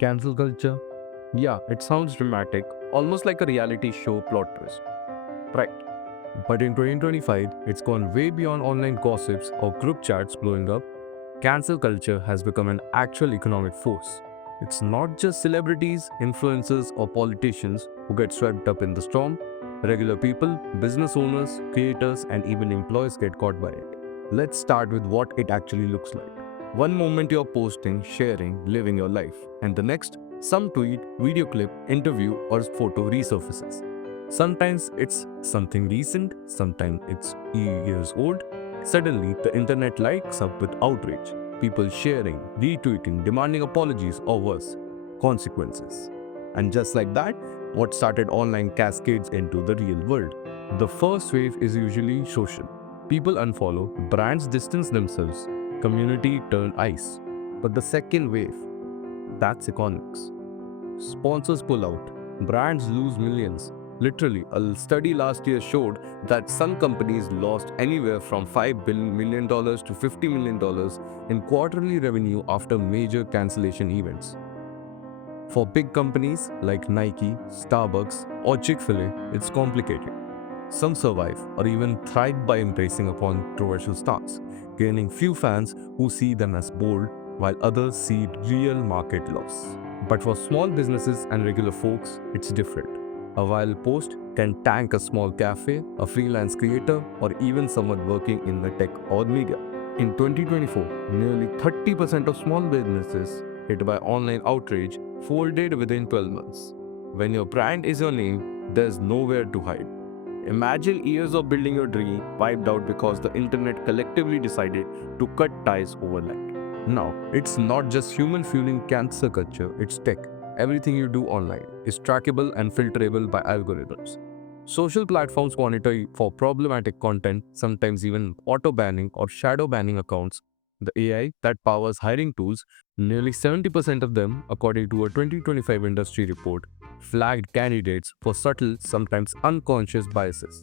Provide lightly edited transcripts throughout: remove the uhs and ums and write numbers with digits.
Cancel culture? Yeah, it sounds dramatic, almost like a reality show plot twist. Right. But in 2025, it's gone way beyond online gossips or group chats blowing up. Cancel culture has become an actual economic force. It's not just celebrities, influencers, or politicians who get swept up in the storm. Regular people, business owners, creators, and even employees get caught by it. Let's start with what it actually looks like. One moment you're posting, sharing, living your life, and the next, some tweet, video clip, interview, or photo resurfaces. Sometimes it's something recent, sometimes it's years old. Suddenly, the internet lights up with outrage, people sharing, retweeting, demanding apologies, or worse, consequences. And just like that, what started online cascades into the real world. The first wave is usually social. People unfollow, brands distance themselves, community turn ice. But the second wave, that's economics. Sponsors pull out, brands lose millions. Literally, a study last year showed that some companies lost anywhere from $5 billion to $50 million in quarterly revenue after major cancellation events. For big companies like Nike, Starbucks, or Chick fil A, it's complicated. Some survive or even thrive by embracing a controversial stance, gaining few fans who see them as bold, while others see real market loss. But for small businesses and regular folks, it's different. A viral post can tank a small cafe, a freelance creator, or even someone working in the tech or media. In 2024, nearly 30% of small businesses hit by online outrage folded within 12 months. When your brand is your name, there's nowhere to hide. Imagine years of building your dream wiped out because the internet collectively decided to cut ties overnight. Now, it's not just human fueling cancer culture, it's tech. Everything you do online is trackable and filterable by algorithms. Social platforms monitor you for problematic content, sometimes even auto banning or shadow banning accounts. The AI that powers hiring tools, nearly 70% of them, according to a 2025 industry report, flagged candidates for subtle, sometimes unconscious biases,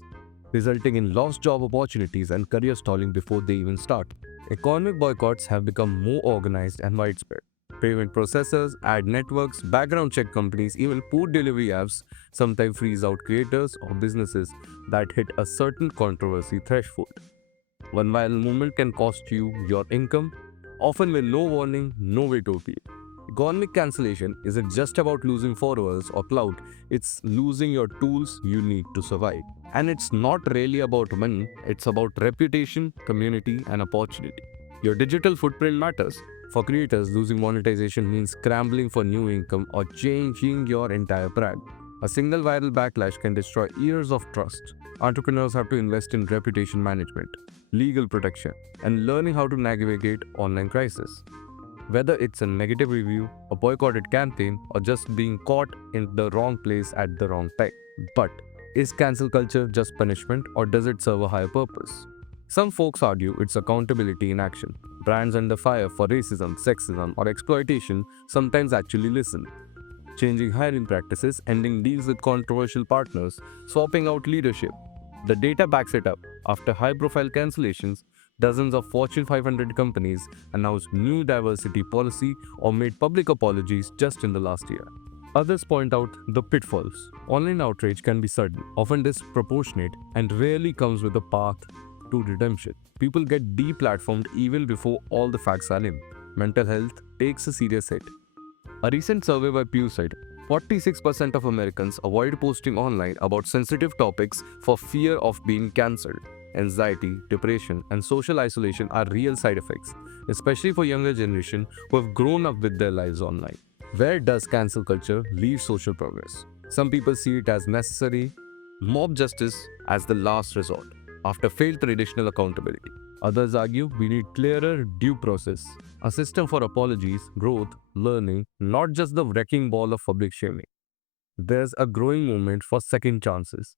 resulting in lost job opportunities and career stalling before they even start. Economic boycotts have become more organized and widespread. Payment processors, ad networks, background check companies, even food delivery apps sometimes freeze out creators or businesses that hit a certain controversy threshold. One viral movement can cost you your income, often with no warning, no way to appeal. Economic cancellation isn't just about losing followers or clout, it's losing your tools you need to survive. And it's not really about money, it's about reputation, community, and opportunity. Your digital footprint matters. For creators, losing monetization means scrambling for new income or changing your entire brand. A single viral backlash can destroy years of trust. Entrepreneurs have to invest in reputation management, legal protection, and learning how to navigate online crisis. Whether it's a negative review, a boycotted campaign, or just being caught in the wrong place at the wrong time. But is cancel culture just punishment or does it serve a higher purpose? Some folks argue it's accountability in action. Brands under fire for racism, sexism, or exploitation sometimes actually listen, changing hiring practices, ending deals with controversial partners, swapping out leadership. The data backs it up. After high profile cancellations, dozens of Fortune 500 companies announced new diversity policy or made public apologies just in the last year. Others point out the pitfalls. Online outrage can be sudden, often disproportionate, and rarely comes with a path to redemption. People get deplatformed even before all the facts are in. Mental health takes a serious hit. A recent survey by Pew said 46% of Americans avoid posting online about sensitive topics for fear of being cancelled. Anxiety, depression, and social isolation are real side effects, especially for younger generation who have grown up with their lives online. Where does cancel culture leave social progress? Some people see it as necessary, mob justice as the last resort after failed traditional accountability. Others argue we need clearer due process, a system for apologies, growth, learning, not just the wrecking ball of public shaming. There's a growing movement for second chances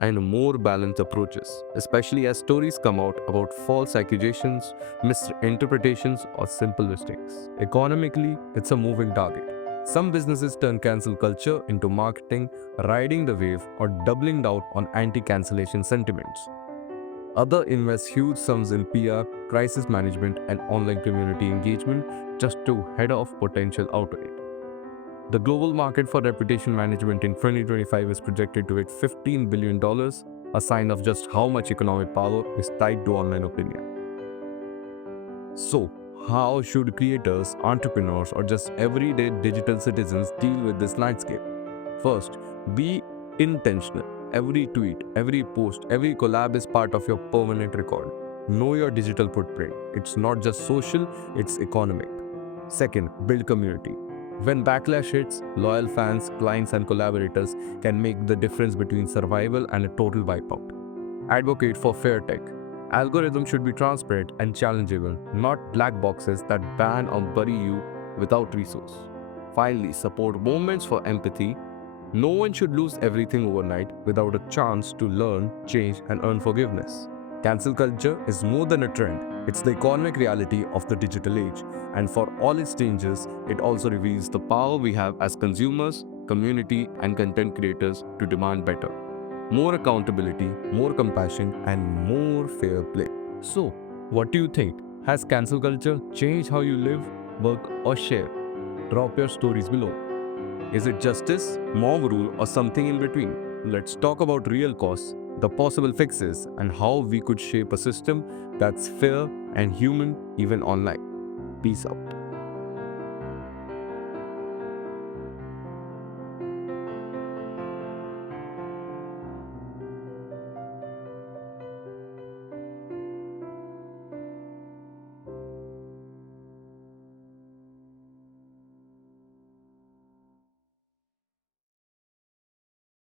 and more balanced approaches, especially as stories come out about false accusations, misinterpretations, or simple mistakes. Economically, it's a moving target. Some businesses turn cancel culture into marketing, riding the wave, or doubling down on anti cancellation sentiments. Others invest huge sums in PR, crisis management, and online community engagement just to head off potential outrage. The global market for reputation management in 2025 is projected to hit $15 billion, a sign of just how much economic power is tied to online opinion. So, how should creators, entrepreneurs, or just everyday digital citizens deal with this landscape? First, be intentional. Every tweet, every post, every collab is part of your permanent record. Know your digital footprint. It's not just social, it's economic. Second, build community. When backlash hits, loyal fans, clients, and collaborators can make the difference between survival and a total wipeout. Advocate for fair tech. Algorithms should be transparent and challengeable, not black boxes that ban or bury you without resource. Finally, support movements for empathy. No one should lose everything overnight without a chance to learn, change, and earn forgiveness. Cancel culture is more than a trend, it's the economic reality of the digital age. And for all its dangers, it also reveals the power we have as consumers, community, and content creators to demand better. More accountability, more compassion, and more fair play. So, what do you think? Has cancel culture changed how you live, work, or share? Drop your stories below. Is it justice, mob rule, or something in between? Let's talk about real costs, the possible fixes, and how we could shape a system that's fair and human even online. Peace out.